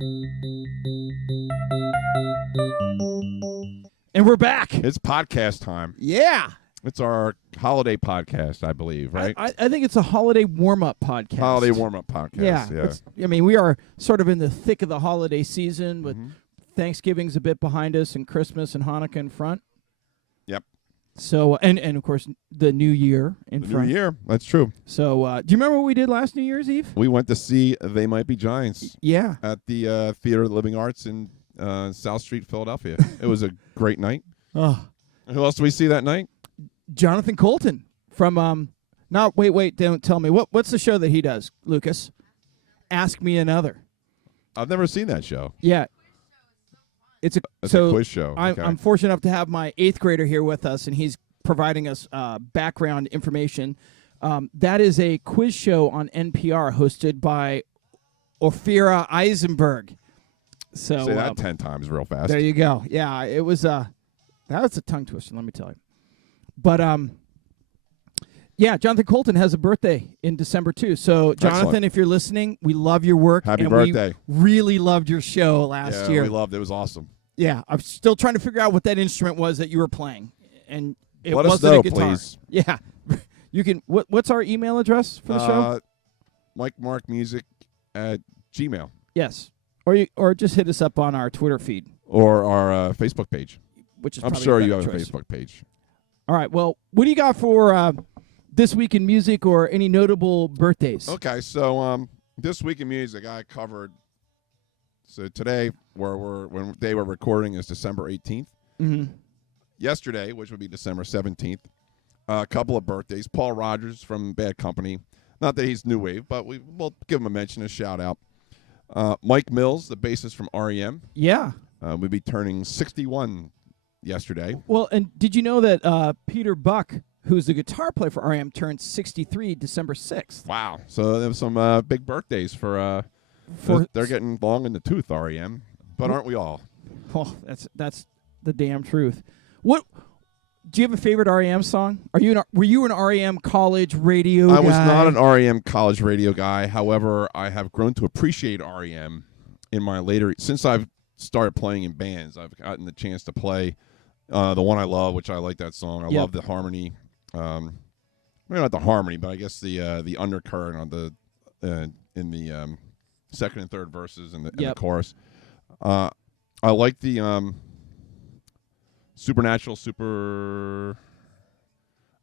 And we're back. It's podcast time. Yeah. It's our holiday podcast, I believe, right? I think it's a holiday warm-up podcast. Holiday warm-up podcast, yeah. I mean, we are sort of in the thick of the holiday season with Thanksgiving's a bit behind us and Christmas and Hanukkah in front. Yep. So, and of course, the New Year in front. New Year, that's true. So, do you remember what we did last New Year's Eve? We went to see They Might Be Giants. Yeah. At the Theater of the Living Arts in South Street, Philadelphia. It was a great night. Oh. Who else did we see that night? Jonathan Colton from wait, don't tell me. What's the show that he does, Lucas? Ask Me Another. I've never seen that show. Yeah. It's a quiz show. I'm fortunate enough to have my 8th grader here with us, and he's providing us background information. That is a quiz show on NPR hosted by Ophira Eisenberg. So say that 10 times real fast. There you go. Yeah, it was that was a tongue twister, let me tell you. But yeah, Jonathan Colton has a birthday in December too. So Jonathan, Excellent. If you're listening, we love your work. Happy and birthday. We really loved your show last year. We loved it. It was awesome. Yeah, I'm still trying to figure out what that instrument was that you were playing, and it Let us wasn't know, a guitar. please. Yeah, you can. What's our email address for the show? MikeMarkMusic at Gmail. Yes, or just hit us up on our Twitter feed or our Facebook page. Which is I'm probably sure a you better have a choice. Facebook page. All right. Well, what do you got for this week in music or any notable birthdays? Okay, so this week in music I covered. So today, when day we're recording is December 18th. Mm-hmm. Yesterday, which would be December 17th, a couple of birthdays. Paul Rogers from Bad Company. Not that he's new wave, but we'll give him a mention, a shout out. Mike Mills, the bassist from REM. Yeah. Would be turning 61 yesterday. Well, and did you know that Peter Buck, who's the guitar player for REM, turned 63 December 6th? Wow. So there was some big birthdays for they're getting long in the tooth, REM. But aren't we all? Well, that's the damn truth. What do you have a favorite REM song? Were you an REM college radio guy? I was not an REM college radio guy. However, I have grown to appreciate REM in my since I've started playing in bands. I've gotten the chance to play the one I love, which I like that song. I love the harmony. Maybe not the harmony, but I guess the undercurrent on in the second and third verses and the chorus. I like the Supernatural I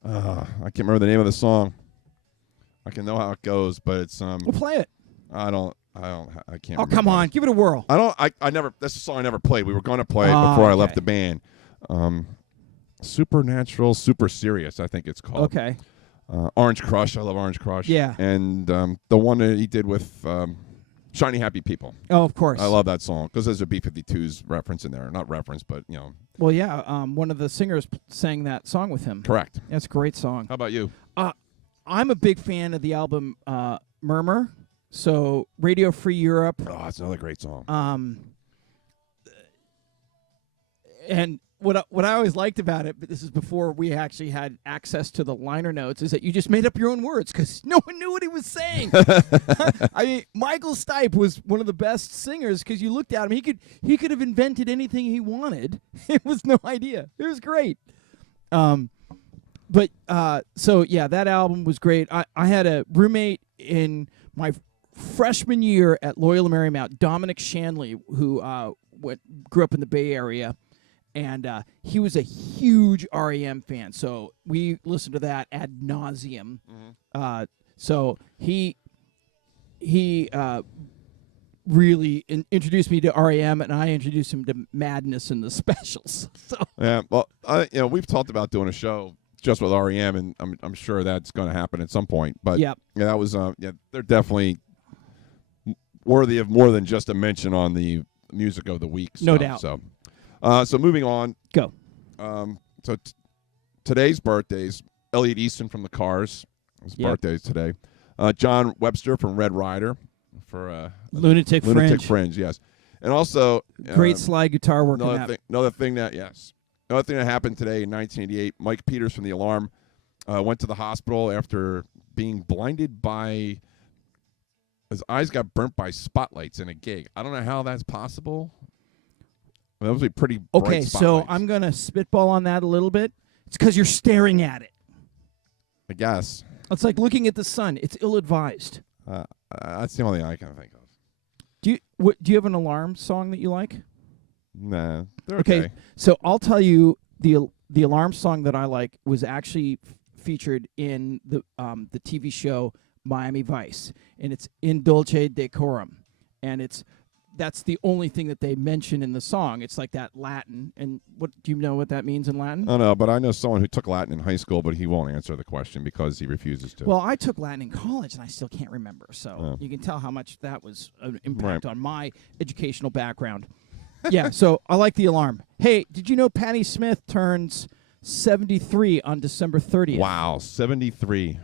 can't remember the name of the song. I can know how it goes, but it's We'll play it. I can't. Oh, come on, give it a whirle. I never. That's a song I never played. We were going to play it before I left the band. Supernatural, Super Serious, I think it's called. Okay. Orange Crush. I love Orange Crush. Yeah. And the one that he did with Shiny Happy People. Oh, of course. I love that song because there's a B-52s reference in there. Not reference, but you know. Well, yeah. One of the singers sang that song with him. Correct. That's a great song. How about you? I'm a big fan of the album Murmur. So Radio Free Europe. Oh, that's another great song. And what I always liked about it, but this is before we actually had access to the liner notes, is that you just made up your own words because no one knew what he was saying. I mean, Michael Stipe was one of the best singers because you looked at him, he could have invented anything he wanted. It was no idea. It was great. But so yeah, that album was great. I had a roommate in my freshman year at Loyola Marymount, Dominic Shanley, who grew up in the Bay Area. And he was a huge REM fan, so we listened to that ad nauseum. Mm-hmm. So he really introduced me to REM, and I introduced him to Madness and the Specials. So yeah, well, we've talked about doing a show just with REM, and I'm sure that's going to happen at some point. But yeah, that was they're definitely worthy of more than just a mention on the music of the week. No doubt. So moving on. Go. So today's birthdays, Elliot Easton from the Cars. His birthday's today. John Webster from Red Rider for Lunatic Fringe, yes. And also great slide guitar work. Another thing that happened today in 1988, Mike Peters from The Alarm went to the hospital after being blinded by His eyes got burnt by spotlights in a gig. I don't know how that's possible. That would be pretty bright Okay, spotlights. so I'm going to spitball on that a little bit. It's because you're staring at it. I guess. It's like looking at the sun. It's ill-advised. That's the only thing I can think of. Do you have an alarm song that you like? Nah, they're okay. So I'll tell you the alarm song that I like was actually featured in the TV show Miami Vice, and it's In Dulce Decorum, and that's the only thing that they mention in the song. It's like that Latin, and what do you know what that means in Latin? Oh no, but I know someone who took Latin in high school, but he won't answer the question because he refuses to. Well, I took Latin in college, and I still can't remember. So you can tell how much that was an impact on my educational background. Yeah, so I like the alarm. Hey, did you know Patti Smith turns 73 on December 30th? Wow, 73.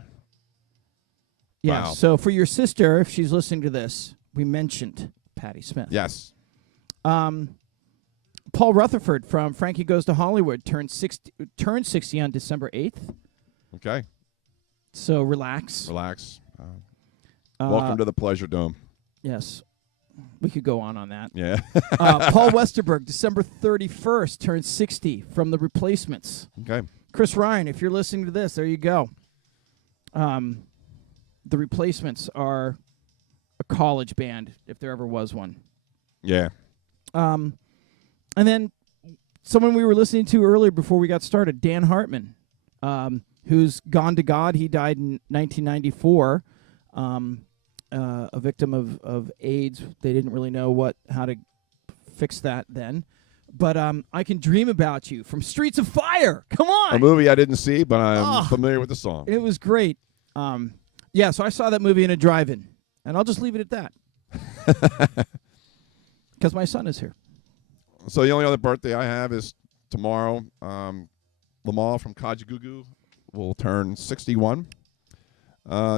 Yeah, wow. So for your sister, if she's listening to this, we mentioned Patti Smith. Yes. Paul Rutherford from Frankie Goes to Hollywood turned 60 on December 8th. Okay. So relax. Relax. Welcome to the Pleasure Dome. Yes. We could go on that. Yeah. Paul Westerberg, December 31st, turned 60 from The Replacements. Okay. Chris Ryan, if you're listening to this, there you go. The Replacements are a college band, if there ever was one. Yeah. And then someone we were listening to earlier before we got started, Dan Hartman, who's gone to God. He died in 1994, a victim of AIDS. They didn't really know how to fix that then. But I Can Dream About You from Streets of Fire. Come on. A movie I didn't see, but I'm familiar with the song. It was great. Yeah, so I saw that movie in a drive-in, and I'll just leave it at that. Because my son is here. So the only other birthday I have is tomorrow. Lamal from Kajagoogoo will turn 61.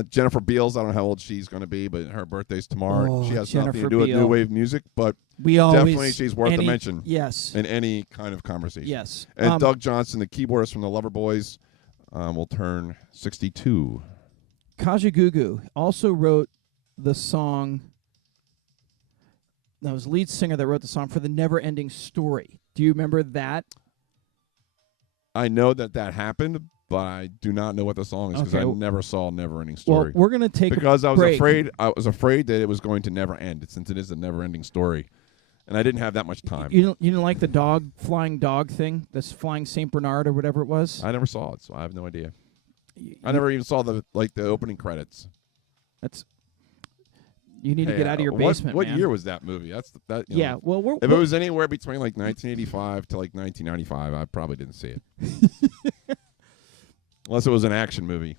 Jennifer Beals, I don't know how old she's going to be, but her birthday's tomorrow. She has nothing to do with new wave music, but definitely she's worth a mention. Yes. In any kind of conversation. Yes. And Doug Johnson, the keyboardist from the Loverboys, will turn 62. Kajagoogoo also wrote the song. That was the lead singer that wrote the song for The Never Ending Story. Do you remember that? I know that happened, but I do not know what the song is because I never saw Never Ending Story. Well, we're going to take because a break. I was afraid that it was going to never end, since it is a never ending story. And I didn't have that much time. You didn't like the flying dog thing? This flying St. Bernard or whatever it was? I never saw it, so I have no idea. I never even saw the opening credits. You need to get out of your basement, What man. year was that movie? Yeah, well, if it was anywhere between 1985 to 1995, I probably didn't see it. Unless it was an action movie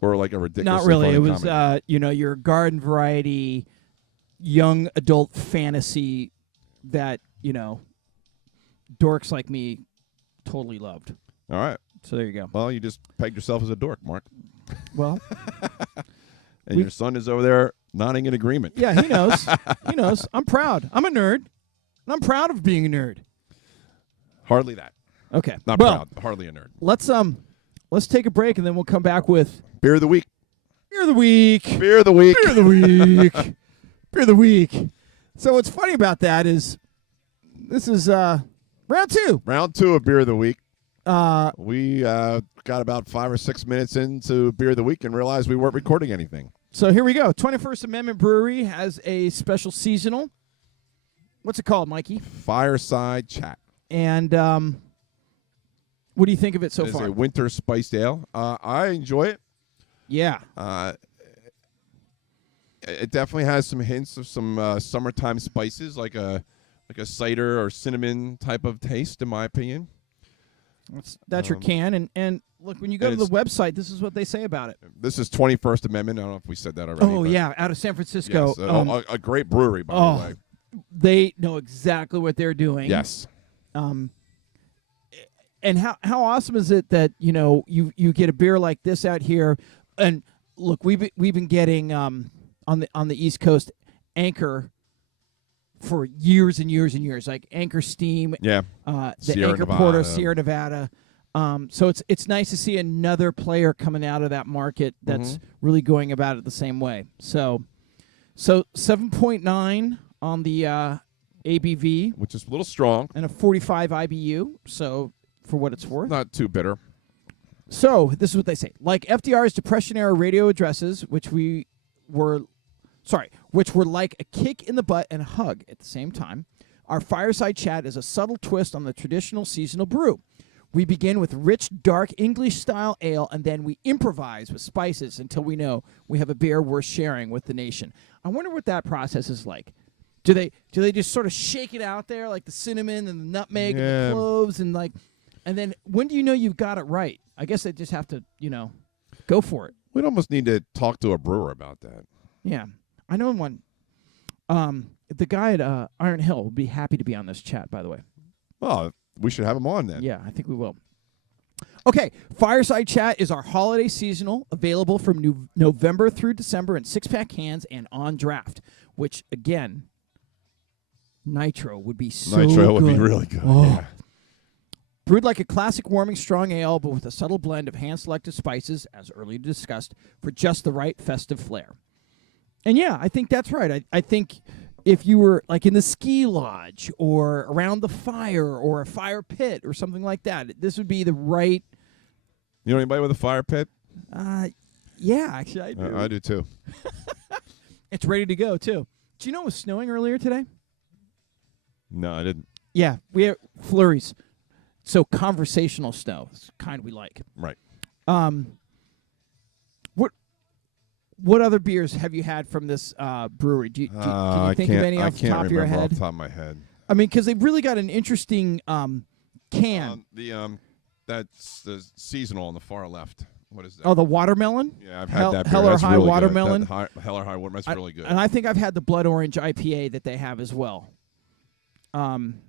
or a ridiculous. Not really. It was comedy. Your garden variety young adult fantasy that, dorks like me totally loved. All right. So there you go. Well, you just pegged yourself as a dork, Mark. Well, and your son is over there nodding in agreement. Yeah, he knows. He knows. I'm proud. I'm a nerd. And I'm proud of being a nerd. Hardly that. Okay. Not proud. Hardly a nerd. Let's take a break and then we'll come back with Beer of the Week. Beer of the Week. Beer of the Week. Beer of the Week. Beer of the Week. So what's funny about that is this is round 2. Round 2 of Beer of the Week. We got about 5 or 6 minutes into Beer of the Week and realized we weren't recording anything. So here we go. 21st Amendment Brewery has a special seasonal. What's it called, Mikey? Fireside Chat. And what do you think of it so far? It's a winter spiced ale. I enjoy it. Yeah. It definitely has some hints of some summertime spices, like a cider or cinnamon type of taste, in my opinion. That's your can, and look, when you go to the website, this is what they say about it. This is 21st Amendment. I don't know if we said that already. Oh, yeah, out of San Francisco. Yes, a great brewery, by the way. They know exactly what they're doing. Yes. And how awesome is it that, you get a beer like this out here, and look, we've been getting on the East Coast Anchor for years and years and years, like Anchor Steam, the Sierra Anchor Nevada. Porter, Sierra Nevada. So it's nice to see another player coming out of that market that's really going about it the same way. So So 7.9 on the ABV which is a little strong. and a 45 IBU. So for what it's worth. Not too bitter. So this is what they say. Like FDR's Depression-era radio addresses, which were like a kick in the butt and a hug at the same time, our Fireside Chat is a subtle twist on the traditional seasonal brew. We begin with rich, dark English-style ale, and then we improvise with spices until we know we have a beer worth sharing with the nation. I wonder what that process is like. Do they just sort of shake it out there, like the cinnamon and the nutmeg and the cloves, and then when do you know you've got it right? I guess they just have to, go for it. We'd almost need to talk to a brewer about that. Yeah. I know one. The guy at Iron Hill will be happy to be on this chat, by the way. Well, we should have him on then. Yeah, I think we will. Okay, Fireside Chat is our holiday seasonal, available from November through December in 6-pack cans and on draft, which, again, nitro would be so Nitro would good. be really good. Oh. Yeah. Brewed like a classic warming strong ale, but with a subtle blend of hand-selected spices, as earlier discussed, for just the right festive flair. And yeah, I think that's right. I think if you were like in the ski lodge or around the fire or a fire pit or something like that, this would be the right. You know anybody with a fire pit? Yeah, actually I do. I do too. It's ready to go too. Do you know it was snowing earlier today? No, I didn't. Yeah, we have flurries. So conversational snow, it's the kind we like. Right. What other beers have you had from this brewery? Can you think of any off the top of your head? Off the top of my head. I mean, because they've really got an interesting can. That's the seasonal on the far left. What is that? Oh, the watermelon? Yeah, I've had that beer. Hell or That's High really Watermelon? Good. Hell or High Watermelon. That's really good. And I think I've had the Blood Orange IPA that they have as well. And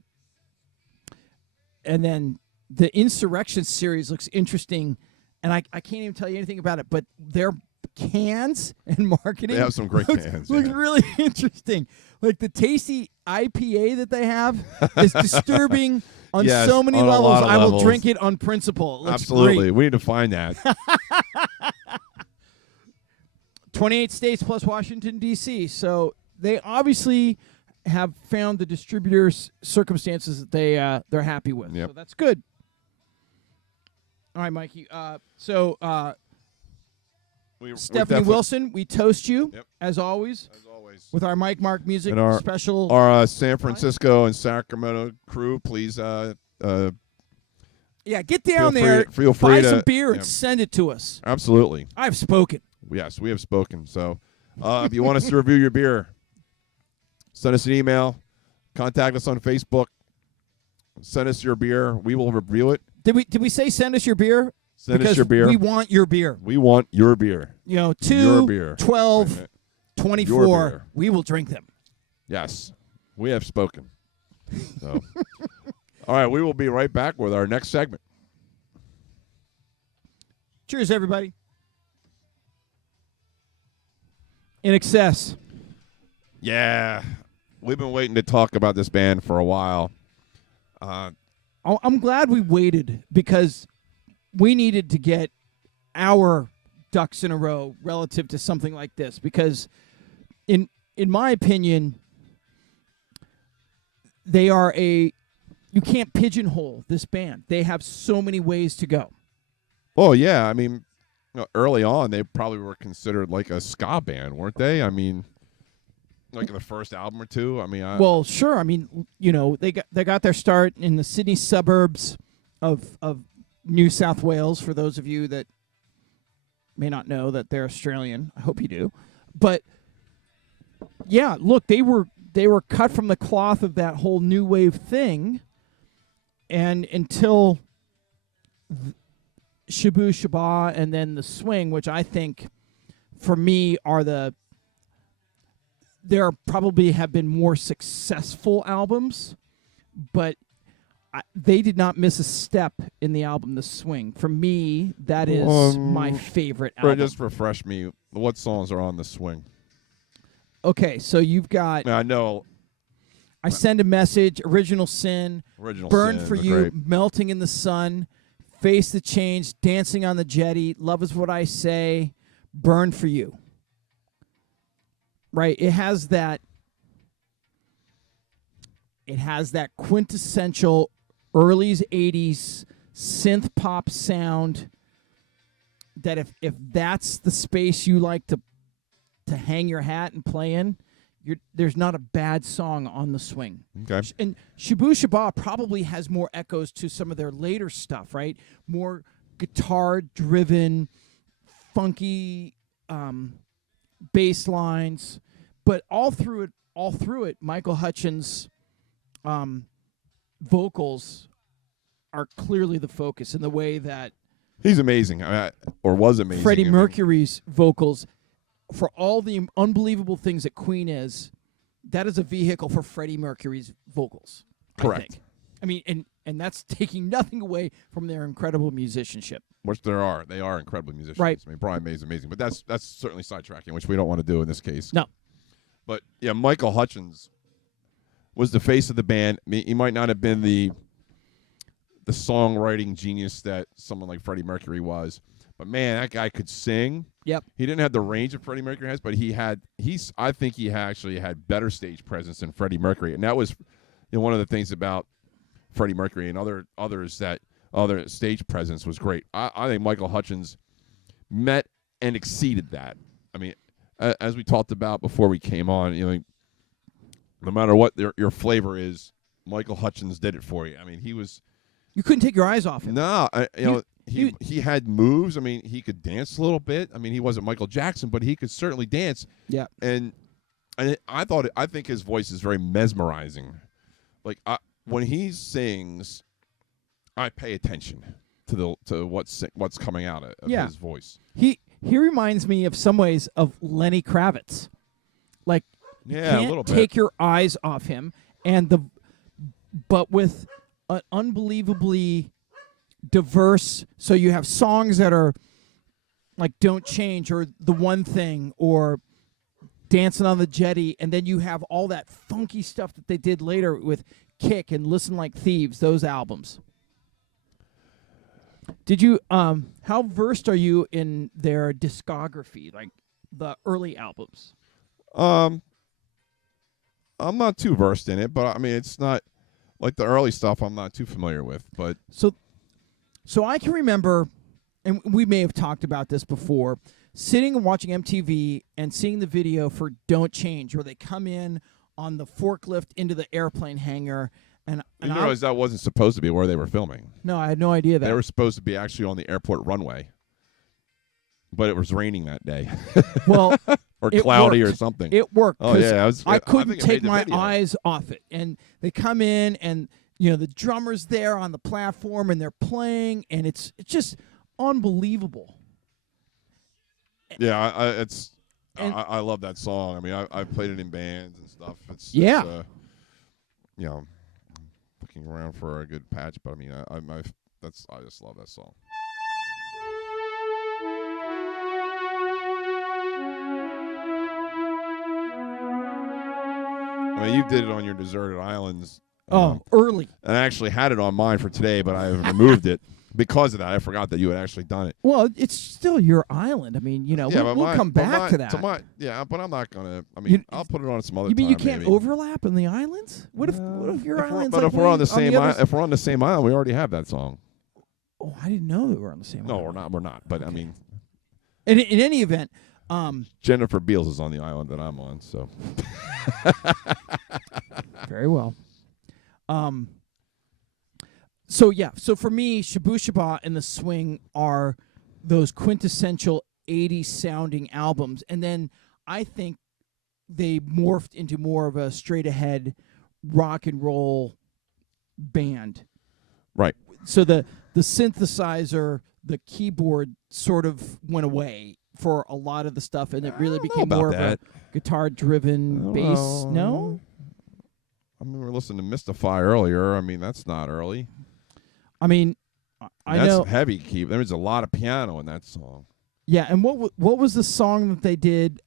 then the Insurrection series looks interesting, and I can't even tell you anything about it, but their cans and marketing. They have some great cans. Looks really interesting. Like the tasty IPA that they have is disturbing on so many on levels. I will levels. drink it on principle. It looks Absolutely. great. We need to find that. 28 states plus Washington, D.C. So they obviously have found the distributors' circumstances that they're happy with. Yep. So that's good. All right, Mikey. Stephanie Wilson, we toast you, as always, with our Mike Mark Music and our special. Our San Francisco and Sacramento crew, please. Yeah, get down there, feel free buy to some beer, and send it to us. Absolutely. I've spoken. Yes, we have spoken. So if you want us to review your beer, send us an email, contact us on Facebook, send us your beer. We will review it. Did we say send us your beer? Send because us your beer. We want your beer. We want your beer. 2, 12, 24. We will drink them. Yes, we have spoken. So, all right, we will be right back with our next segment. Cheers, everybody. INXS. Yeah, we've been waiting to talk about this band for a while. I'm glad we waited because we needed to get our ducks in a row relative to something like this because in my opinion they are you can't pigeonhole this band. They have so many ways to go. Oh yeah, I mean early on they probably were considered like a ska band, weren't they? I mean like the first album or two. I mean well, sure. I mean, they got their start in the Sydney suburbs of New South Wales, for those of you that may not know that they're Australian. I hope you do. But yeah, look, they were cut from the cloth of that whole new wave thing, and until Shabu Shaba and then the swing, which I think for me are there probably have been more successful albums, but they did not miss a step in the album The Swing. For me, that is my favorite album. Just refresh me. What songs are on The Swing? Okay, so you've got I know. I Send a Message, Original Sin, Burn Sin, for You, great. Melting in the Sun, Face the Change, Dancing on the Jetty, Love is What I Say, Burn for You. right? It has that quintessential early 80s synth pop sound that if that's the space you like to hang your hat and play in, there's not a bad song on the swing. Okay. And Shabu Shaba probably has more echoes to some of their later stuff, right? More guitar-driven, funky bass lines, but all through it, Michael Hutchence' vocals are clearly the focus in the way that He's amazing, or was amazing. Freddie Mercury's vocals, for all the unbelievable things that Queen is, that is a vehicle for Freddie Mercury's vocals. Correct. I think. I mean, and that's taking nothing away from their incredible musicianship. Which they are incredible musicians. Right. I mean, Brian May is amazing, but that's certainly sidetracking, which we don't want to do in this case. No. But yeah, Michael Hutchence was the face of the band. I mean, he might not have been the songwriting genius that someone like Freddie Mercury was, but man, that guy could sing. Yep. He didn't have the range that Freddie Mercury has, but I think he actually had better stage presence than Freddie Mercury, and that was one of the things about Freddie Mercury and others that other stage presence was great. I think Michael Hutchence met and exceeded that. I mean, as we talked about before we came on, no matter what your flavor is, Michael Hutchence did it for you. I mean, you couldn't take your eyes off him. No, he had moves. I mean, he could dance a little bit. I mean, he wasn't Michael Jackson, but he could certainly dance. Yeah. And I think his voice is very mesmerizing. Like when he sings, I pay attention to what's coming out of his voice. He reminds me of some ways of Lenny Kravitz. Like, yeah, you a little can't bit. take your eyes off him, but with an unbelievably diverse. So you have songs that are like "Don't Change" or "The One Thing" or "Dancing on the Jetty," and then you have all that funky stuff that they did later with "Kick" and "Listen Like Thieves." Those albums. Did you how versed are you in their discography, like the early albums? I'm not too versed in it, but I mean, it's not like the early stuff I'm not too familiar with. But so I can remember, and we may have talked about this before, sitting and watching MTV and seeing the video for "Don't Change," where they come in on the forklift into the airplane hangar. And you realize that wasn't supposed to be where they were filming. No, I had no idea that. They were supposed to be actually on the airport runway, but it was raining that day. Well, or cloudy worked. Or something. It worked. Oh yeah, I couldn't think take my eyes off it. And they come in, and the drummer's there on the platform, and they're playing, and it's just unbelievable. Yeah, I love that song. I mean, I played it in bands and stuff. It's looking around for a good patch, but I mean, I just love that song. I mean, you did it on your Deserted Islands. Early. And I actually had it on mine for today, but I removed it because of that. I forgot that you had actually done it. Well, it's still your island. I mean, we'll come back to that. But I'm not gonna. I mean, I'll put it on some other. You mean time, you can't maybe. overlap in the islands? What if your islands? But like if we're on the same, other if we're on the same island, we already have that song. Oh, I didn't know that we were on the same. No, island. we're not. We're not. But okay. I mean, in any event, Jennifer Beals is on the island that I'm on. So very well. So for me, Shabu Shaba and The Swing are those quintessential 80s sounding albums, and then I think they morphed into more of a straight ahead rock and roll band. right. So the synthesizer, the keyboard sort of went away for a lot of the stuff, and it really became more of a guitar driven bass. No? I mean, we were listening to Mystify earlier. I mean, that's not early. I mean, I know that's heavy key. There was a lot of piano in that song. Yeah, and what was the song that they did?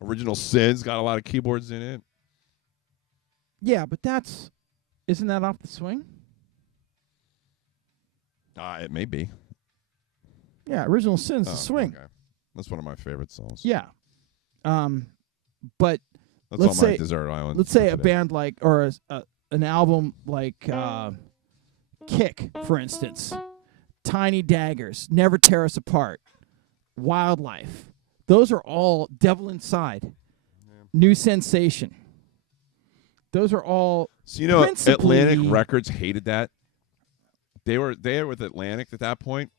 Original Sins got a lot of keyboards in it. Yeah, but isn't that off The Swing? It may be. Yeah, Original Sins, The Swing. Okay. That's one of my favorite songs. Yeah. But That's let's on my say desert island. let's say a today. band like or an album like Kick, for instance, Tiny Daggers, Never Tear Us Apart, Wildlife. Those are all Devil Inside, New Sensation. Those are all. So you know, principally, Atlantic Records hated that. They were with Atlantic at that point,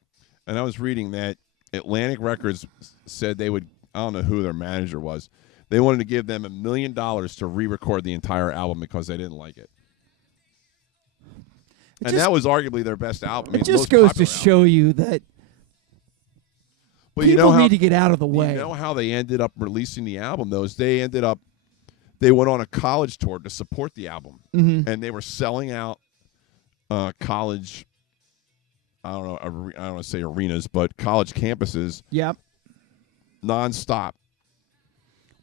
and I was reading that Atlantic Records said they would. I don't know who their manager was. They wanted to give them $1 million to re-record the entire album because they didn't like it. And that was arguably their best album. I mean, it just goes to show you that people need to get out of the way. You know how they ended up releasing the album, though? They went on a college tour to support the album. Mm-hmm. And they were selling out college, I don't want to say arenas, but college campuses. Yep. Nonstop.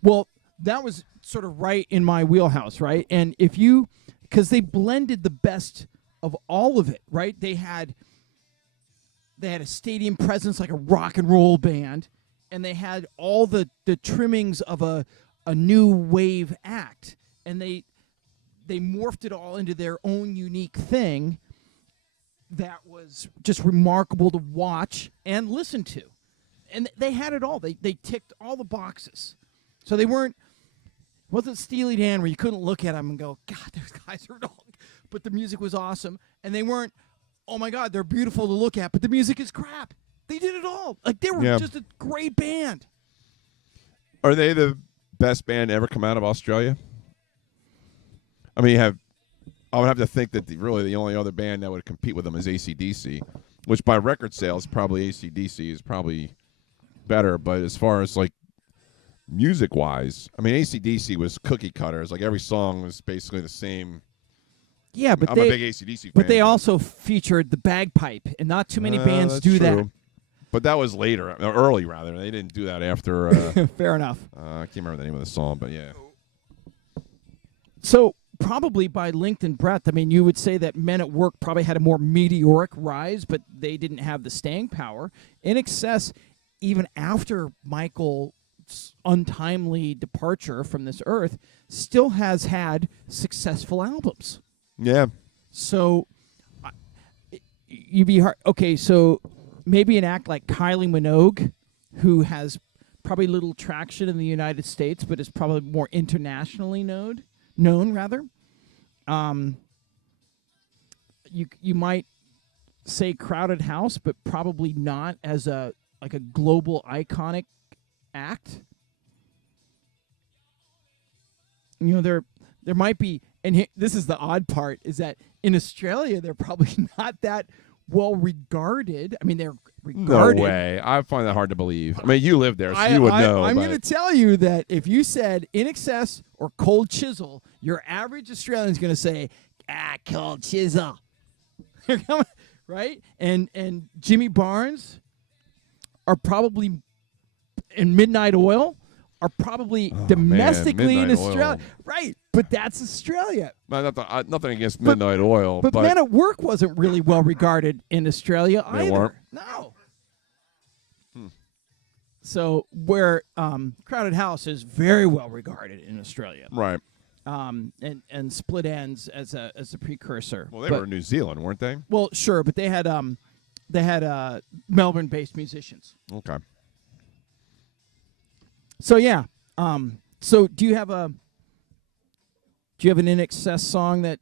Well, that was sort of right in my wheelhouse, right? And because they blended the best of all of it, right? They had a stadium presence like a rock and roll band, and they had all the trimmings of a new wave act, and they morphed it all into their own unique thing that was just remarkable to watch and listen to. And they had it all. They ticked all the boxes. So they wasn't Steely Dan where you couldn't look at them and go, God, those guys are all, but the music was awesome. And they weren't, oh my God, they're beautiful to look at, but the music is crap. They did it all. Like they were just a great band. Are they the best band to ever come out of Australia? I mean, I would have to think that really the only other band that would compete with them is AC/DC, which by record sales, probably AC/DC is probably better. But as far as like music-wise, I mean, AC/DC was cookie cutters. Like every song was basically the same. Yeah, but I'm a big AC/DC fan. But they also featured the bagpipe, and not too many bands do true. that. But that was later, or early rather. They didn't do that after. Fair enough. I can't remember the name of the song, but yeah. So probably by length and breadth, I mean, you would say that Men at Work probably had a more meteoric rise, but they didn't have the staying power. INXS, even after Michael's untimely departure from this earth, still has had successful albums. Yeah. So you'd be hard. Okay, so maybe an act like Kylie Minogue, who has probably little traction in the United States, but is probably more internationally known. You might say Crowded House, but probably not as a global iconic act. You know, there might be, and this is the odd part, is that in Australia they're probably not that well regarded. I mean, they're regarded. No way. I find that hard to believe. I mean, you live there, so you would know. I'm going to tell you that if you said INXS or Cold Chisel, your average Australian is going to say, Cold Chisel. Right? And Jimmy Barnes are probably, and Midnight Oil are probably domestically in Australia. Right, but that's Australia. Nothing against Midnight Oil. But Men at Work wasn't really well regarded in Australia either. Weren't? No. So where Crowded House is very well regarded in Australia. Right. And Split Ends as a precursor. Well, they were in New Zealand, weren't they? Well, sure, but they had Melbourne-based musicians. Okay. So yeah. So do you have an INXS song that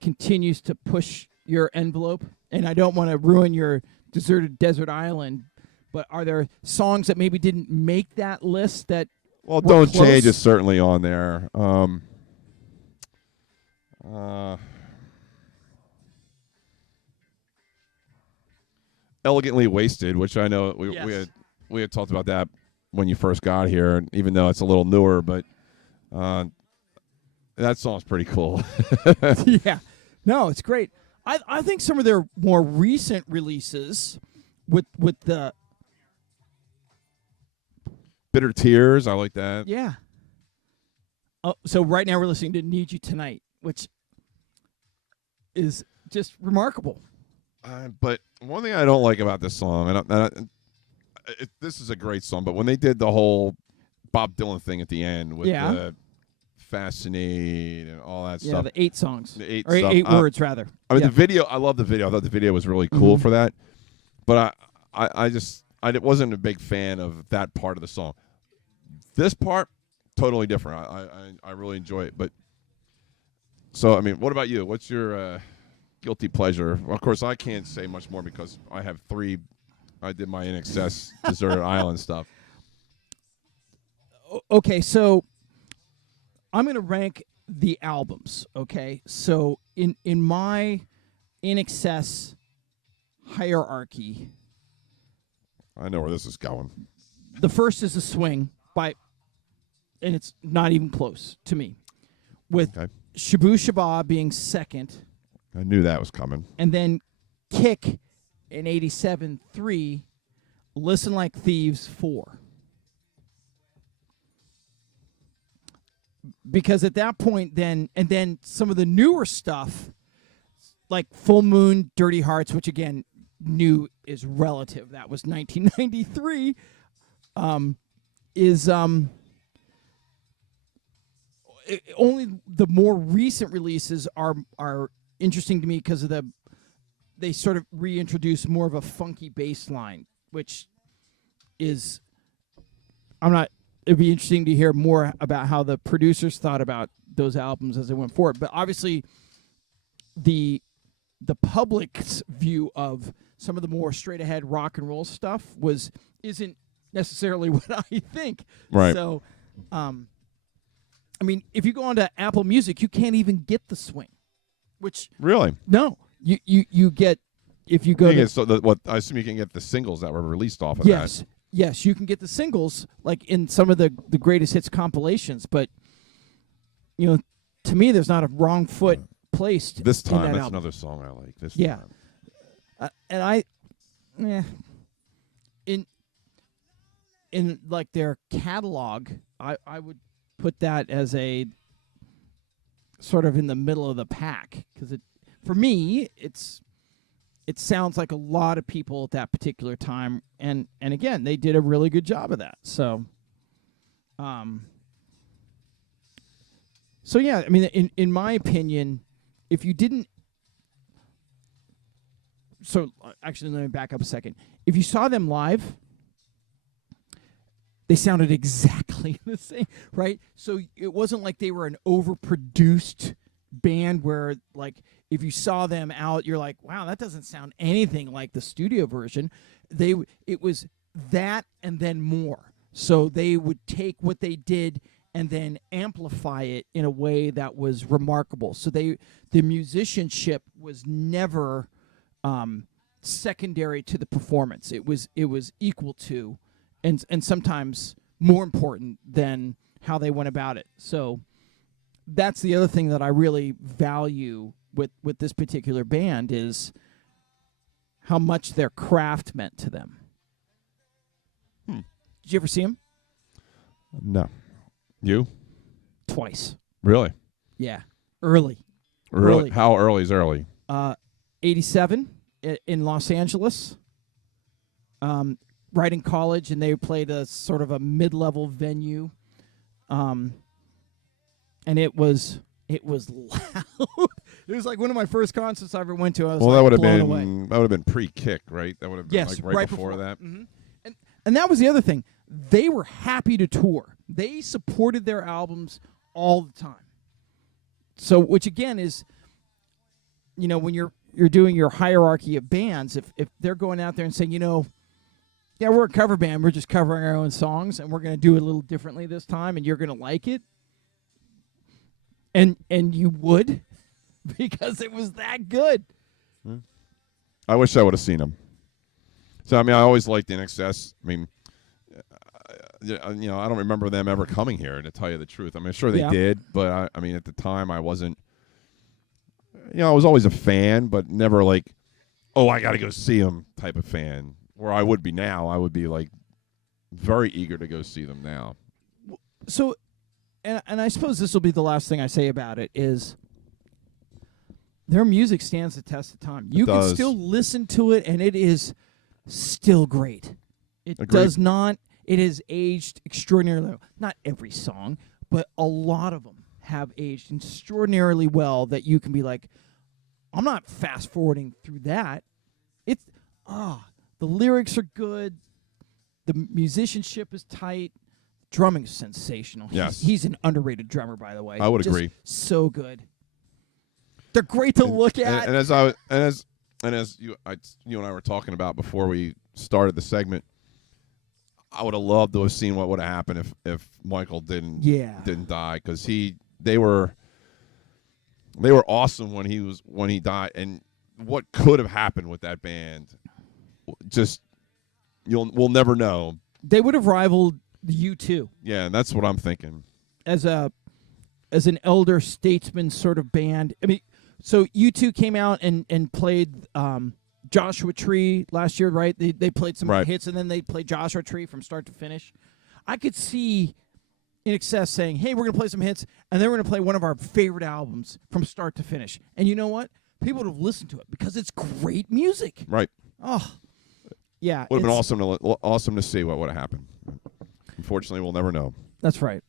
continues to push your envelope? And I don't want to ruin your deserted desert island, but are there songs that maybe didn't make that list that? Well, Don't Change is certainly on there. Elegantly Wasted, which I know we had talked about that when you first got here, even though it's a little newer, but that song's pretty cool. Yeah. No, it's great. I think some of their more recent releases with the Bitter Tears, I like that. Yeah. Oh, so right now we're listening to Need You Tonight, which is just remarkable. But one thing I don't like about this song, this is a great song, but when they did the whole Bob Dylan thing at the end with Yeah. the Fascinate and all that Yeah, stuff. the 8 songs. The 8 or stuff. 8 words, rather. I mean, Yeah. the video, I love the video. I thought the video was really cool Mhm. for that. But I wasn't a big fan of that part of the song. This part, totally different. I really enjoy it. But so, I mean, what about you? What's your guilty pleasure? Well, of course, I can't say much more because I have 3. I did my INXS Deserted Island stuff. Okay, so I'm going to rank the albums, okay? So in my INXS hierarchy, I know where this is going. the first is The Swing and it's not even close to me, with Okay. Shabu Shaba being second, I knew that was coming. and then Kick in 87, 3, Listen Like Thieves, 4. Because at that point, then some of the newer stuff, like Full Moon, Dirty Hearts, which again, new is relative. That was 1993. Only the more recent releases are interesting to me because of they sort of reintroduce more of a funky bass line, which is it'd be interesting to hear more about how the producers thought about those albums as they went forward. But obviously the public's view of some of the more straight ahead rock and roll stuff isn't necessarily what I think. Right. So I mean, if you go onto Apple Music, you can't even get The Swing. Which Really? no. You get, if you go to I assume you can get the singles that were released off of yes. that. Yes, you can get the singles like in some of the greatest hits compilations, but to me there's not a wrong foot placed This in time, that that's album. another song I like. This Yeah. time. And in like their catalog, I would put that as a sort of in the middle of the pack because for me it sounds like a lot of people at that particular time, and again they did a really good job of that. So yeah, I mean in my opinion, if you didn't, so actually let me back up a second. If you saw them live, they sounded exactly the same, right? So it wasn't like they were an overproduced band where, like, if you saw them out, you're like, wow, that doesn't sound anything like the studio version. It was that and then more. So they would take what they did and then amplify it in a way that was remarkable. So the musicianship was never secondary to the performance. It was equal to, and sometimes more important than how they went about it. So that's the other thing that I really value with this particular band is how much their craft meant to them. Did you ever see them? No. You? Twice. Really? Yeah. Early. Really? How early is early? 87 in Los Angeles. Right in college, and they played a sort of a mid-level venue. And it was loud. It was like one of my first concerts I ever went to. I was that would have blown been away. that would have been pre-Kick, right? That would have been Yes, like right before that. Mm-hmm. And that was the other thing. They were happy to tour. They supported their albums all the time. So, which again is, when you're doing your hierarchy of bands, if they're going out there and saying, yeah, we're a cover band, we're just covering our own songs, and we're going to do it a little differently this time, and you're going to like it, and you would, because it was that good. I wish I would have seen them. So, I mean, I always liked INXS. I mean, I don't remember them ever coming here, to tell you the truth. I mean, sure they did, but I mean, at the time, I wasn't. I was always a fan, but never like, oh, I got to go see them type of fan. Where I would be now, I would be like very eager to go see them now. So, and I suppose this will be the last thing I say about it is their music stands the test of time. You can still listen to it, and it is still great. It Agreed. does not. it has aged extraordinarily well. Not every song, but a lot of them have aged extraordinarily well that you can be like, I'm not fast forwarding through that. It's the lyrics are good, the musicianship is tight, drumming's sensational. Yes. He's an underrated drummer, by the way. I would Just agree. So good. They're great to look at. And as you and I were talking about before we started the segment, I would have loved to have seen what would have happened if Michael didn't die, because they were awesome when he died, and what could have happened with that band, just we'll never know. They would have rivaled the U2. Yeah, that's what I'm thinking. As an elder statesman sort of band. I mean, so U2 came out and played Joshua Tree last year, right? They played some hits, and then they played Joshua Tree from start to finish. I could see INXS saying, hey, we're going to play some hits, and then we're going to play one of our favorite albums from start to finish. And you know what? People would have listened to it because it's great music. Right. Oh, yeah. Would have been awesome to see what would have happened. Unfortunately, we'll never know. That's right.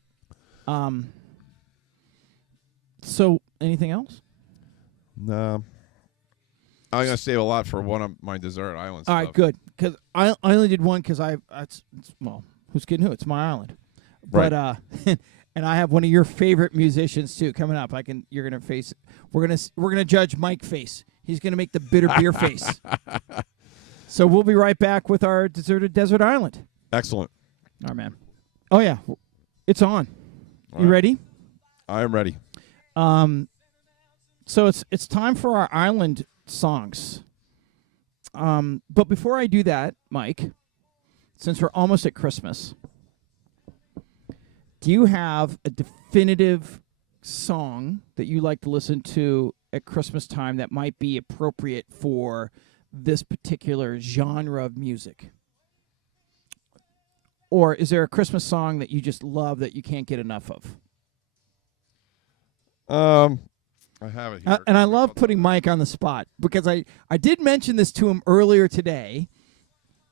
So, anything else? No. I'm going to save a lot for one of my Desert Island stuff. All right, good. Because I only did one because who's kidding who? It's my island. Right. But and I have one of your favorite musicians too coming up. You're gonna face. We're gonna judge Mike face. He's gonna make the bitter beer face. So we'll be right back with our deserted desert island. Excellent. All right, man. Oh yeah, it's on. All you right. ready? I am ready. So it's time for our island songs. But before I do that, Mike, since we're almost at Christmas, do you have a definitive song that you like to listen to at Christmas time that might be appropriate for this particular genre of music? Or is there a Christmas song that you just love that you can't get enough of? I have it here. And I love putting Mike on the spot because I did mention this to him earlier today.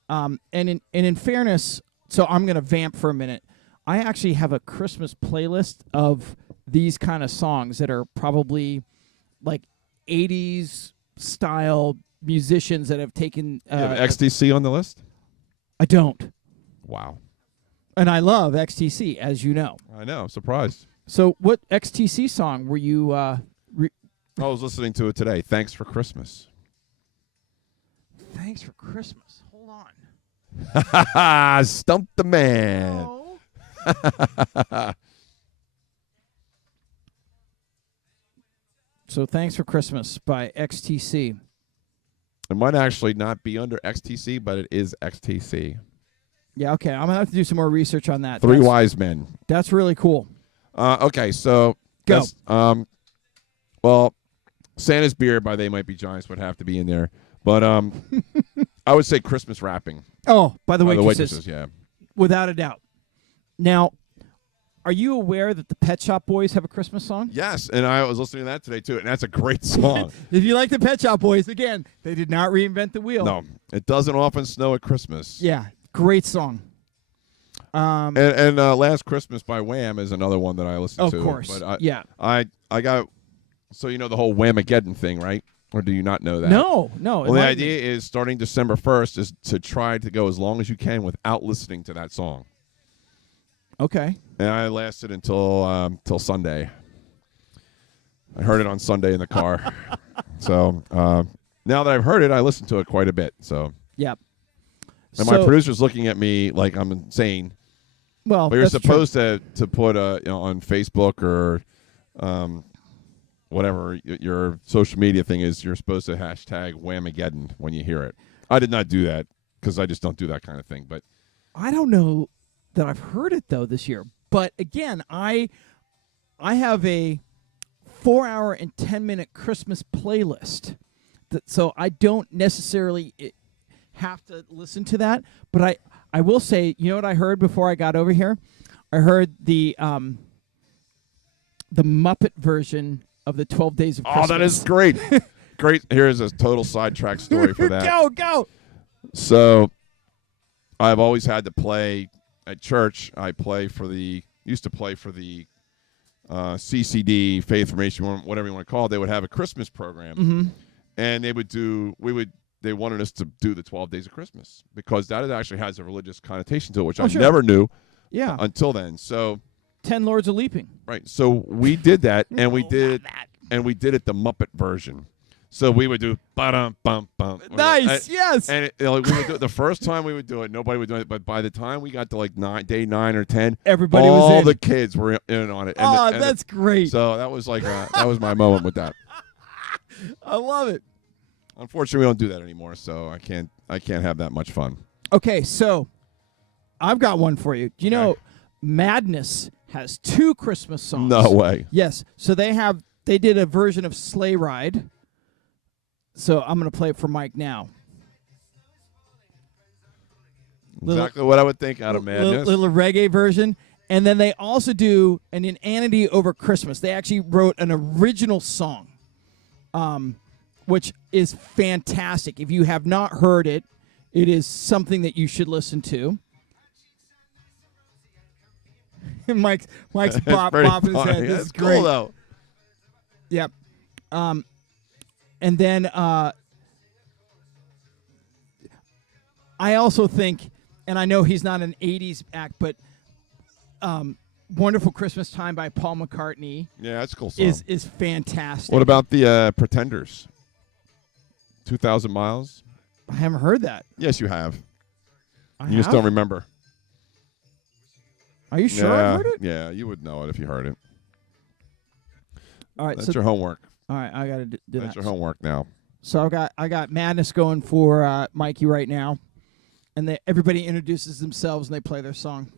And in fairness, so I'm going to vamp for a minute. I actually have a Christmas playlist of these kind of songs that are probably like 80s style musicians that have taken. You have XTC on the list? I don't. Wow. And I love XTC, as you know. I know. I'm surprised. So what XTC song were you... I was listening to it today. Thanks for Christmas. Thanks for Christmas. Hold on. Stump the man. Oh. So Thanks for Christmas by XTC. It might actually not be under XTC, but it is XTC. Yeah, okay. I'm going to have to do some more research on that. Three Wise Men. That's really cool. Okay, so... Go. Well, Santa's Beer by They Might Be Giants would have to be in there. But I would say Christmas Rapping. Oh, by the By the Waitresses. yeah. Without a doubt. Now, are you aware that the Pet Shop Boys have a Christmas song? Yes, and I was listening to that today, too, and that's a great song. If you like the Pet Shop Boys, again, they did not reinvent the wheel. No, it doesn't often snow at Christmas. Yeah, great song. And Last Christmas by Wham is another one that I listen to. Of course, But yeah. I got, so you know the whole Whamageddon thing, right? Or do you not know that? No. Well, the idea is starting December 1st is to try to go as long as you can without listening to that song. Okay. And I lasted until Sunday. I heard it on Sunday in the car. So now that I've heard it, I listen to it quite a bit. So Yep. And my producer's looking at me like I'm insane. Well, but you're that's supposed to put on Facebook or whatever your social media thing is. You're supposed to hashtag Whamageddon when you hear it. I did not do that because I just don't do that kind of thing. But I don't know that I've heard it though this year. But again, I have a 4-hour and 10-minute Christmas playlist, so I don't necessarily have to listen to that. But I will say, you know what I heard before I got over here? I heard the Muppet version of the 12 Days of Christmas. Oh, that is great. Great. Here's a total sidetrack story for that. Go. So I've always had to play at church, I used to play for the CCD, Faith Formation, whatever you want to call it. They would have a Christmas program, and they wanted us to do the 12 Days of Christmas because that actually has a religious connotation to it, which I never knew until then. So 10 Lords of Leaping. Right. So we did that, and we did it the Muppet version. So we would do ba-dum-bum-bum. Nice, yes. And we would do it the first time we would do it. Nobody would do it. But by the time we got to like day 9 or 10, everybody was in. All the kids were in on it. And that's great. So that was like that was my moment with that. I love it. Unfortunately, we don't do that anymore, so I can't have that much fun. Okay, so I've got one for you. Do you know Madness has 2 Christmas songs? No way. Yes. So they did a version of Sleigh Ride. So I'm going to play it for Mike now. Exactly what I would think out of Madness. Little reggae version. And then they also do an Inanity Over Christmas. They actually wrote an original song, which is fantastic. If you have not heard it, it is something that you should listen to. Mike's bopping his head. This is great. Cool, though. Yep. And then I also think, and I know he's not an 80s act, but Wonderful Christmas Time by Paul McCartney yeah, that's a cool song. is fantastic. What about the Pretenders? 2,000 Miles? I haven't heard that. Yes, you have. You just don't remember. Are you sure I've heard it? Yeah, you would know it if you heard it. All right, that's your homework. All right, I got to do that. That's your homework now. So I got Madness going for Mikey right now, and everybody introduces themselves and they play their song.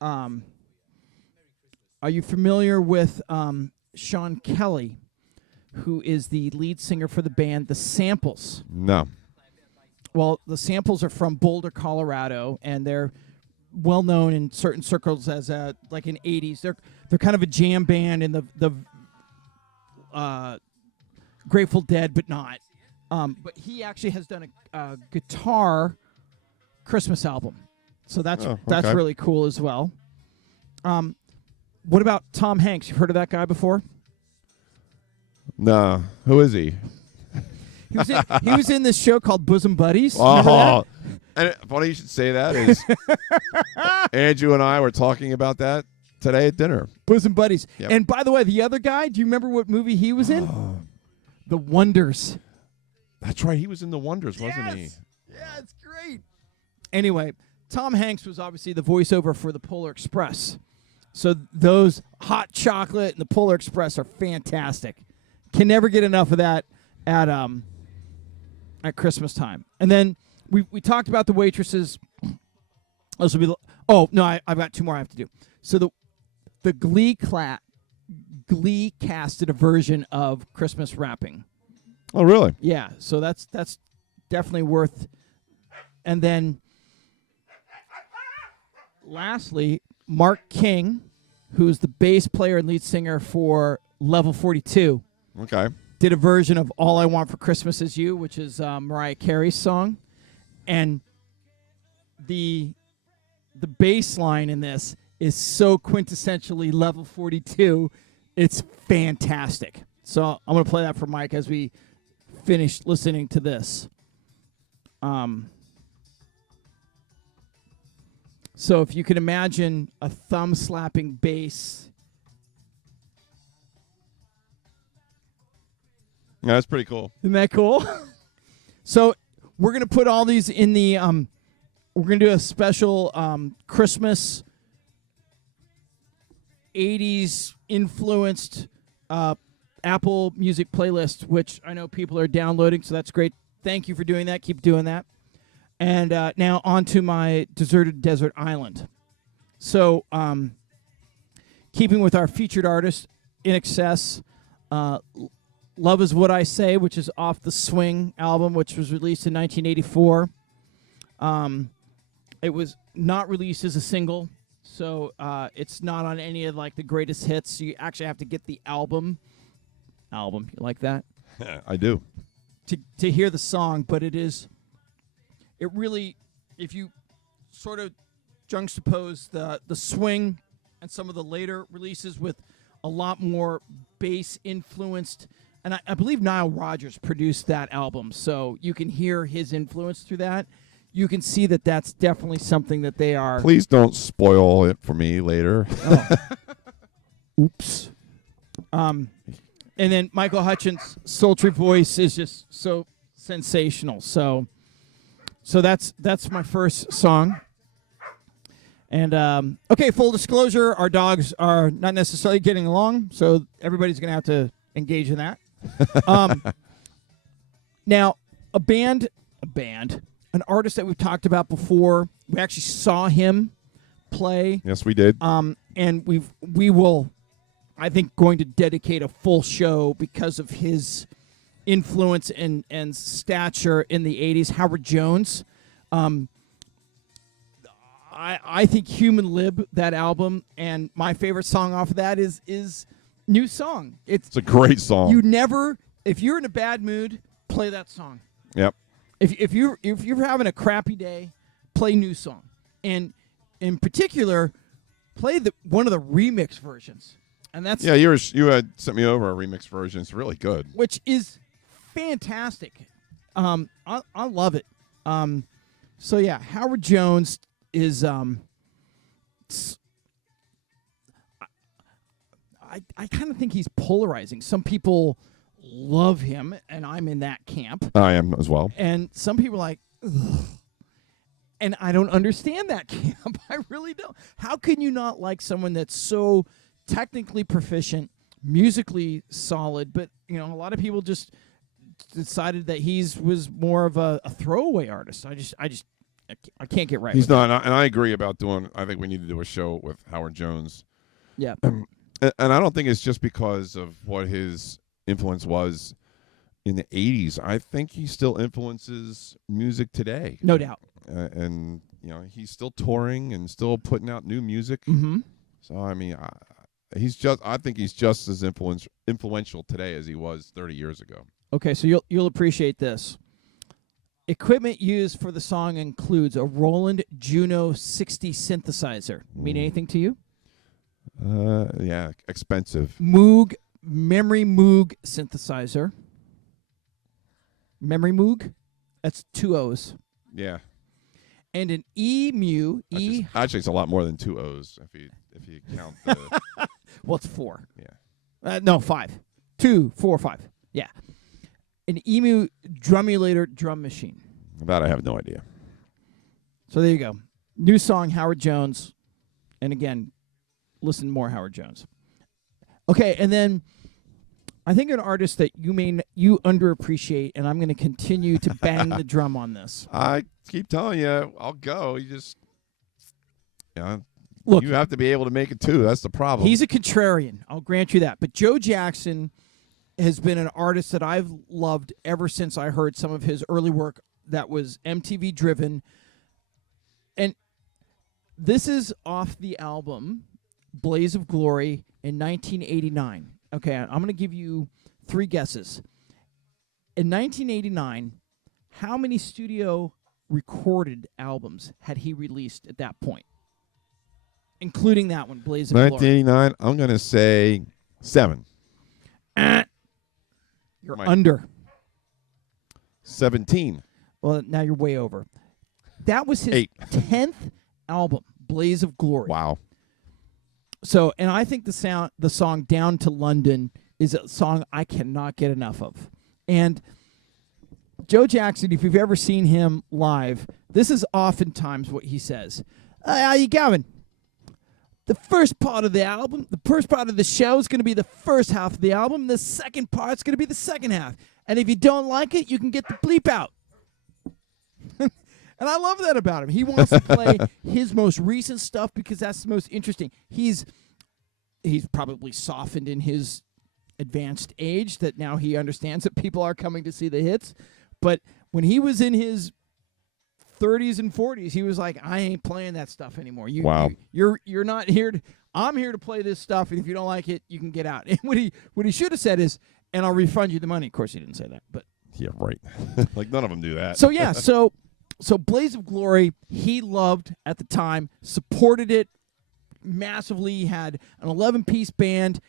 Are you familiar with Sean Kelly, who is the lead singer for the band The Samples? No. Well, The Samples are from Boulder, Colorado, and they're well known in certain circles as like in 80s. They're kind of a jam band in the Grateful Dead, but not. But he actually has done a guitar Christmas album, so that's really cool as well. What about Tom Hanks? You've heard of that guy before? No. Who is he? He was in this show called Bosom Buddies. Oh, and funny you should say that. Is Andrew and I were talking about that today at dinner. Bosom Buddies. Yep. And by the way, the other guy, do you remember what movie he was in? The Wonders. That's right. He was in The Wonders, wasn't he? Yeah, it's great. Anyway, Tom Hanks was obviously the voiceover for the Polar Express. So those hot chocolate and the Polar Express are fantastic. Can never get enough of that at Christmas time. And then we talked about the waitresses. This will be. I've got 2 more I have to do. So the Glee cast did a version of Christmas Wrapping. Oh, really? Yeah. So that's definitely worth. And then, lastly, Mark King, who's the bass player and lead singer for Level 42. Okay. Did a version of All I Want for Christmas Is You, which is Mariah Carey's song. And the bass line in this is so quintessentially Level 42. It's fantastic. So I'm going to play that for Mike as we finish listening to this. So if you can imagine a thumb-slapping bass. Yeah, that's pretty cool. Isn't that cool? So we're going to put all these in the we're going to do a special Christmas 80s influenced Apple Music playlist, which I know people are downloading, so that's great. Thank you for doing that. Keep doing that. And now on to my deserted desert island. So keeping with our featured artist, INXS, Love Is What I Say, which is off the Swing album, which was released in 1984. It was not released as a single, so it's not on any of like the greatest hits. You actually have to get the album. You like that? I do. To hear the song, but it really, if you sort of juxtapose the swing and some of the later releases with a lot more bass influenced. And I believe Nile Rodgers produced that album, so you can hear his influence through that. You can see that that's definitely something that they are. Please don't spoil it for me later. Oh. Oops. And then Michael Hutchence' sultry voice is just so sensational. So that's my first song. And okay, full disclosure, our dogs are not necessarily getting along, so everybody's going to have to engage in that. Now, an artist that we've talked about before, we actually saw him play. Yes, we did. And we will, I think, going to dedicate a full show because of his influence and stature in the 80s. Howard Jones. I think Human Lib, that album, and my favorite song off of that is New Song. It's a great song. If you're in a bad mood, play that song. Yep. If you're having a crappy day, play New Song, and in particular, play one of the remix versions. And that's you had sent me over a remix version. It's really good, which is fantastic. I love it. So yeah, Howard Jones is I kind of think he's polarizing. Some people love him, and I'm in that camp. I am as well. And some people are like, ugh. And I don't understand that camp. I really don't. How can you not like someone that's so technically proficient, musically solid, but a lot of people just decided that was more of a throwaway artist. I can't get right. He's not, and I agree about doing. I think we need to do a show with Howard Jones. Yeah, and I don't think it's just because of what his influence was in the 80s. I think he still influences music today. No doubt. And he's still touring and still putting out new music. Mm-hmm. So I mean, I think he's just as influential today as he was 30 years ago. Okay, so you'll appreciate this. Equipment used for the song includes a Roland Juno 60 synthesizer. Mean anything to you? Yeah, expensive. Memory Moog synthesizer. Memory Moog? That's 2 O's. Yeah. And an EMU. Actually, it's a lot more than 2 O's if you count the. Well, it's 4. Yeah. No, 5. 2, 4, 5. Yeah. An EMU drumulator drum machine. That I have no idea. So there you go. New song, Howard Jones. And again, listen more Howard Jones. Okay, and then I think an artist that you underappreciate, and I'm going to continue to bang the drum on this. I keep telling you, I'll go. You just, look, you have to be able to make it too. That's the problem. He's a contrarian. I'll grant you that. But Joe Jackson has been an artist that I've loved ever since I heard some of his early work that was MTV driven. And this is off the album Blaze of Glory in 1989. Okay, I'm going to give you 3 guesses. In 1989, how many studio recorded albums had he released at that point? Including that one, Blaze of Glory. 1989, I'm going to say 7. You're under. 17. Well, now you're way over. That was his 10th album, Blaze of Glory. Wow. So, and I think the song Down to London is a song I cannot get enough of. And Joe Jackson, if you've ever seen him live, this is oftentimes what he says. How you going? The first part of the album, the first part of the show is going to be the first half of the album. The second part's going to be the second half. And if you don't like it, you can get the bleep out. And I love that about him. He wants to play his most recent stuff because that's the most interesting. He's probably softened in his advanced age that now he understands that people are coming to see the hits. But when he was in his 30s and 40s, he was like, I ain't playing that stuff anymore. You're not here to, I'm here to play this stuff, and if you don't like it, you can get out. And what he should have said is, and I'll refund you the money. Of course, he didn't say that, but yeah, right. Like none of them do that. So yeah, so So Blaze of Glory, he loved at the time, supported it massively. He had an 11-piece band,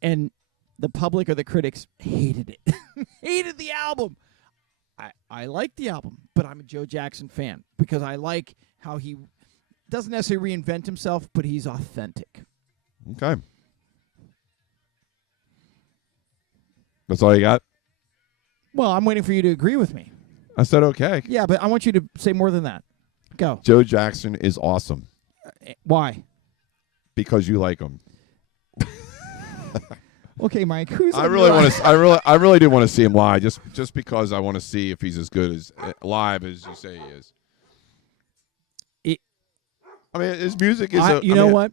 and the public or the critics hated it. Hated the album. I like the album, but I'm a Joe Jackson fan because I like how he doesn't necessarily reinvent himself, but he's authentic. Okay. That's all you got? Well, I'm waiting for you to agree with me. I said okay. Yeah, but I want you to say more than that. Go. Joe Jackson is awesome. Why? Because you like him. Okay, Mike. Who's I really do want to see him live, just because I want to see if he's as good as live as you say he is. I mean, his music is. You know what?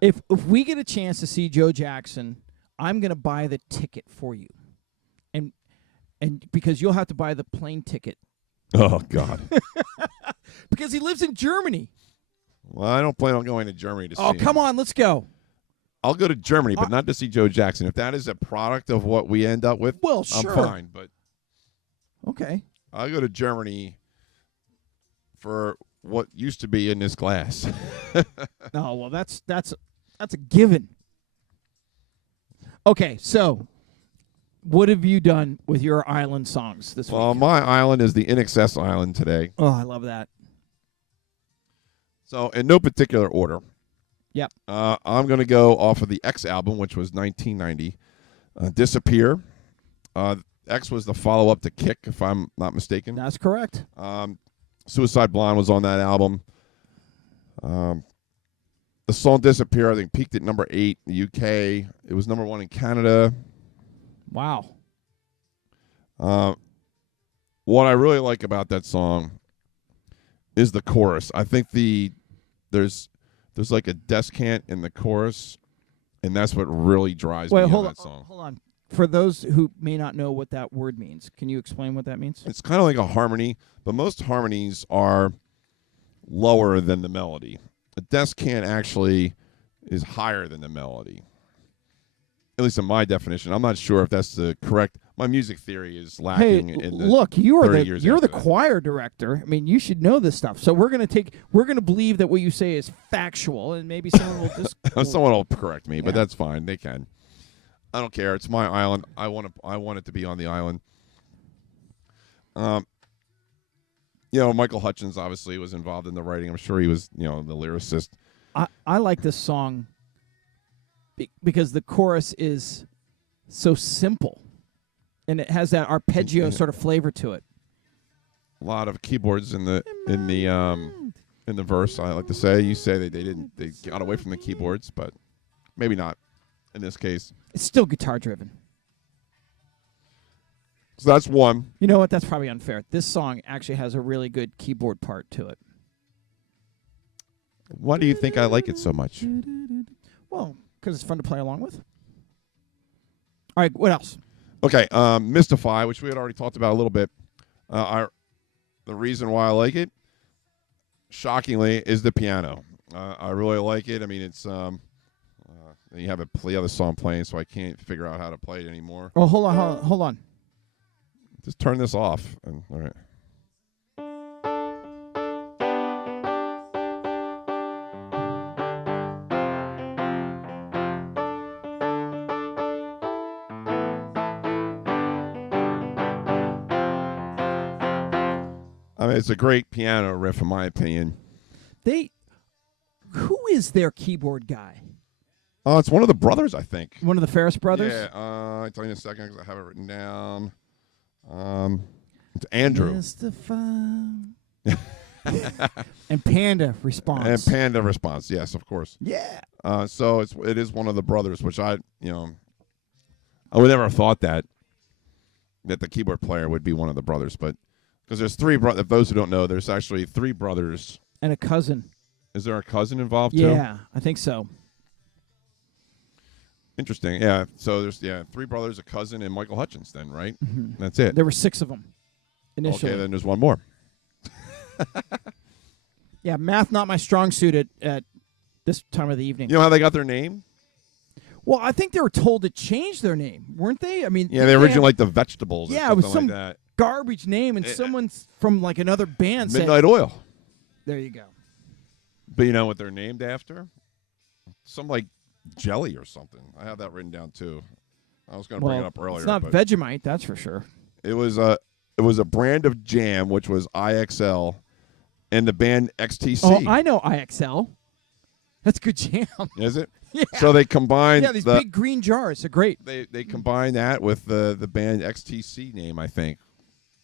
If we get a chance to see Joe Jackson, I'm gonna buy the ticket for you, and because you'll have to buy the plane ticket. Oh God. Because he lives in Germany. Well, I don't plan on going to Germany to see him. Oh, come on, let's go. I'll go to Germany, but not to see Joe Jackson. If that is a product of what we end up with, well, sure. I'm fine. But okay, I'll go to Germany for what used to be in this glass. No, well, that's a given. Okay, so what have you done with your island songs this week? Well, my island is the INXS island today. Oh, I love that. So, in no particular order. Yep. I'm going to go off of the X album, which was 1990. Disappear. X was the follow-up to Kick, if I'm not mistaken. That's correct. Suicide Blonde was on that album. The song Disappear, I think, peaked at number 8 in the UK. It was number 1 in Canada. Wow. What I really like about that song is the chorus. I think there's like a descant in the chorus, and that's what really drives me on that song. Hold on. For those who may not know what that word means, can you explain what that means? It's kind of like a harmony, but most harmonies are lower than the melody. A descant actually is higher than the melody, at least in my definition. I'm not sure if that's the correct. My music theory is lacking. Look, you're the choir director. I mean, you should know this stuff. So we're gonna believe that what you say is factual, and maybe someone will just someone will correct me, but that's fine. They can. I don't care. It's my island. I want it to be on the island. Michael Hutchence obviously was involved in the writing. I'm sure he was, the lyricist. I like this song because the chorus is so simple, and it has that arpeggio sort of flavor to it. A lot of keyboards in the verse. I like to say. You say they got away from the keyboards, but maybe not in this case. It's still guitar driven. So that's one. You know what? That's probably unfair. This song actually has a really good keyboard part to it. Why do you think I like it so much? Well, because it's fun to play along with. All right, what else? Okay, Mystify, which we had already talked about a little bit. The reason why I like it, shockingly, is the piano. I really like it. I mean, it's you have the other song playing, so I can't figure out how to play it anymore. Oh, hold on. Just turn this off. All right. I mean, it's a great piano riff, in my opinion. Who is their keyboard guy? It's one of the brothers, I think. One of the Ferris brothers? Yeah, I'll tell you in a second because I have it written down. It's Andrew. And Panda Response. Yes, of course. Yeah. So it is one of the brothers, which I would never have thought that the keyboard player would be one of the brothers, but because there's 3 brothers. Those who don't know, there's actually 3 brothers and a cousin. Is there a cousin involved too? Yeah, I think so. Interesting. Yeah. So there's 3 brothers, a cousin, and Michael Hutchence. Then, right? Mm-hmm. That's it. There were 6 of them initially. Okay, then there's one more. Yeah, math not my strong suit at this time of the evening. You know how they got their name? Well, I think they were told to change their name, weren't they? I mean, yeah, they originally like the Vegetables. Yeah, or it was something like that. garbage name, and someone's from like another band said, Midnight Oil. there you go. But you know what they're named after? Some like jelly or something. I have that written down too. I was going to bring it up earlier. It's not but Vegemite, that's for sure. It was a brand of jam, which was IXL, and the band XTC. Oh, I know IXL. That's good jam. Is it? Yeah. So they combined these big green jars are great. They combined that with the band XTC name, I think.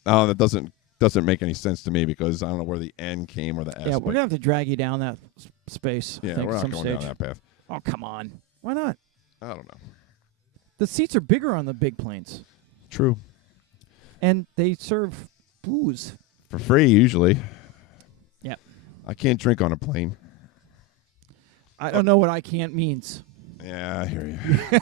Oh, that doesn't make any sense to me because I don't know where the N came or the S. Yeah, we're gonna have to drag you down that space. Yeah, I think, we're at not some going stage. down that path. Oh, come on. Why not? I don't know. The seats are bigger on the big planes, True. and they serve booze. For free, usually. Yep. I can't drink on a plane. I don't know what I can't means. Yeah, I hear you.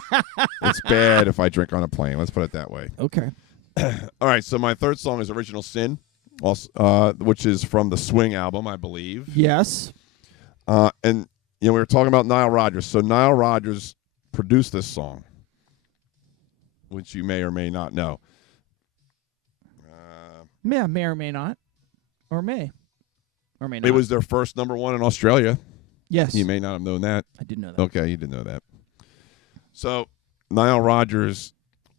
It's bad if I drink on a plane. Let's put it that way. Okay. All right, so my third song is Original Sin, also, which is from the Swing album, I believe. Yes. And we were talking about Nile Rodgers. So Nile Rodgers produced this song, which you may or may not know. Yeah, may or may not. Or may. Or may not. It was their first #1 in Australia. Yes. You may not have known that. I did know that. Okay, you didn't know that. So Nile Rodgers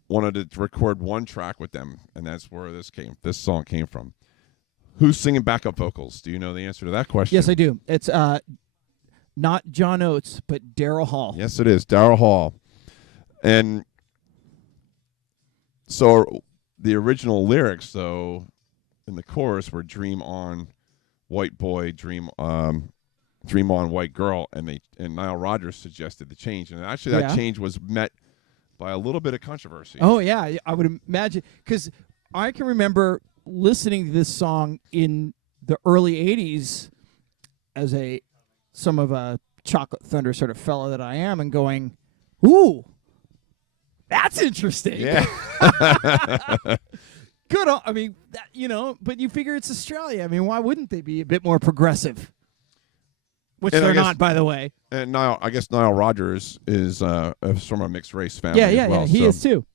wanted to record one track with them, and that's where this song came from. Who's singing backup vocals? Do you know the answer to that question? Yes, I do. It's not John Oates, but Daryl Hall. Yes, it is. Daryl Hall. And so the original lyrics, though, in the chorus were "Dream on, white boy, dream on, white girl," and Nile Rodgers suggested the change, and actually that change was met by a little bit of controversy. Oh yeah, I would imagine, because I can remember listening to this song in the early '80s as some of a Chocolate Thunder sort of fellow that I am, and going, "Ooh, that's interesting." Yeah. Good. I mean, but you figure it's Australia. I mean, why wouldn't they be a bit more progressive? Which they're not, by the way. And I guess Nile Rodgers is from a mixed race family. Yeah, as well, he is too.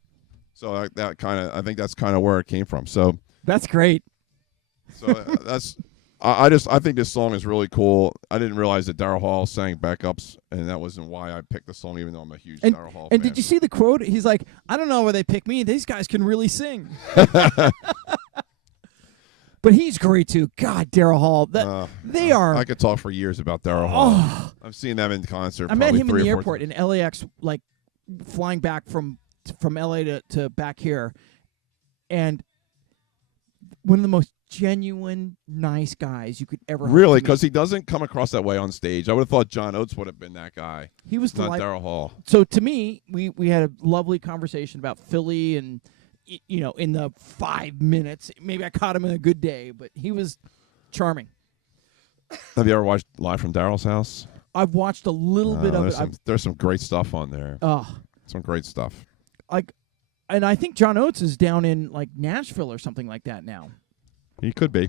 So I think that's kind of where it came from. So that's great. So I think this song is really cool. I didn't realize that Daryl Hall sang backups, and that wasn't why I picked the song, even though I'm a huge Daryl Hall fan. And did you see the quote? He's like, "I don't know where they pick me. These guys can really sing." But he's great too. God, Daryl Hall. They are. I could talk for years about Daryl Hall. I've seen them in concert. I met him in the airport in LAX, like flying back from LA to back here, and one of the most genuine, nice guys you could ever really, because he doesn't come across that way on stage. I would have thought John Oates would have been that guy. He was not Daryl Hall. So to me, we had a lovely conversation about Philly, and in the 5 minutes, maybe I caught him in a good day, but he was charming. Have you ever watched Live from Daryl's House? I've watched a little bit of it. There's some great stuff on there. Some great stuff. And I think John Oates is down in like Nashville or something like that now. He could be.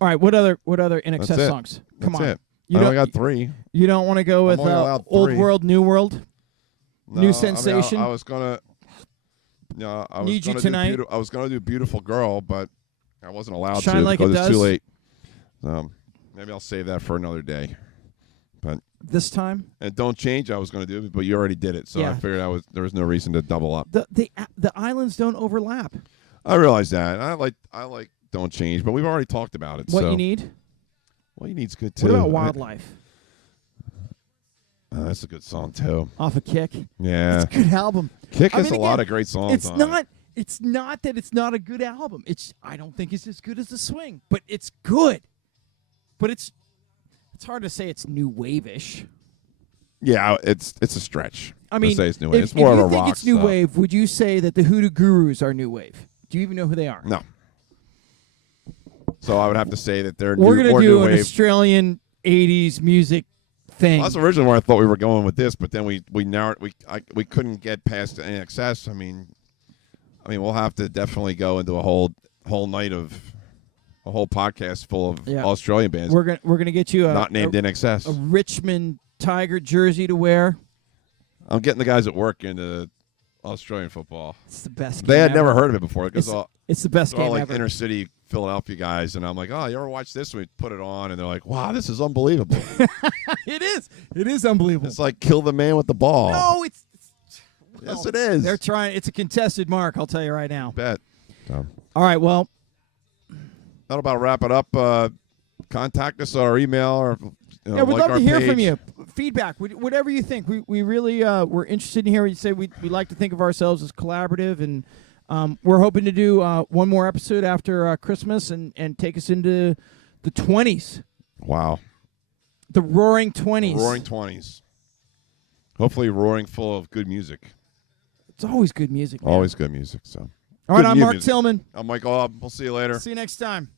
All right, what other INXS songs? Come on. It. I only got 3. You don't want to go with Old World, New World? No, New Sensation? I was going to... No, I was Need You Tonight? I was going to do Beautiful Girl, but I wasn't allowed Shine to Like because It it's Does? too late. Maybe I'll save that for another day. But this time? And Don't Change I was going to do, but you already did it, so I figured there was no reason to double up. The islands don't overlap. I realize that. I like Don't Change, but we've already talked about it. What you need? What you need's good too. What about Wildlife? That's a good song too. Off of Kick. Yeah, it's a good album. Kick has a lot of great songs. It's not. It's not that it's not a good album. I don't think it's as good as The Swing, but it's good. But it's hard to say it's new wave-ish. Yeah, it's a stretch. I mean, to say it's new wave. It's more of a rock. If you think it's new wave, would you say that the Hoodoo Gurus are new wave? Do you even know who they are? No. So I would have to say that they're We're new gonna do an wave. Australian '80s music thing. Well, that's originally where I thought we were going with this, but then we narrowed. We couldn't get past the INXS. I mean, we'll have to definitely go into a whole night of a whole podcast full of Australian bands. We're gonna get you not named INXS. A Richmond Tiger jersey to wear. I'm getting the guys at work into Australian football. It's the best. They had game never ever. heard of it before because It's the best They're all game like ever. inner city Philadelphia guys, and I'm like, oh, you ever watch this? We put it on, and they're like, wow, this is unbelievable. It is. It is unbelievable. It's like kill the man with the ball. No, it's Yes, it is. They're trying. It's a contested mark. I'll tell you right now. Bet. So, All right. Well, that'll about wrap it up. Contact us or email or yeah, we'd like love our to hear page. from you. Feedback, whatever you think. We really we're interested in hearing you say. We like to think of ourselves as collaborative, and we're hoping to do one more episode after Christmas and take us into the 20s. Wow. The Roaring 20s. Roaring 20s. Hopefully, roaring full of good music. It's always good music. Man. Always good music. So. All right, Good I'm Mark music. Tillman. I'm Michael. We'll see you later. See you next time.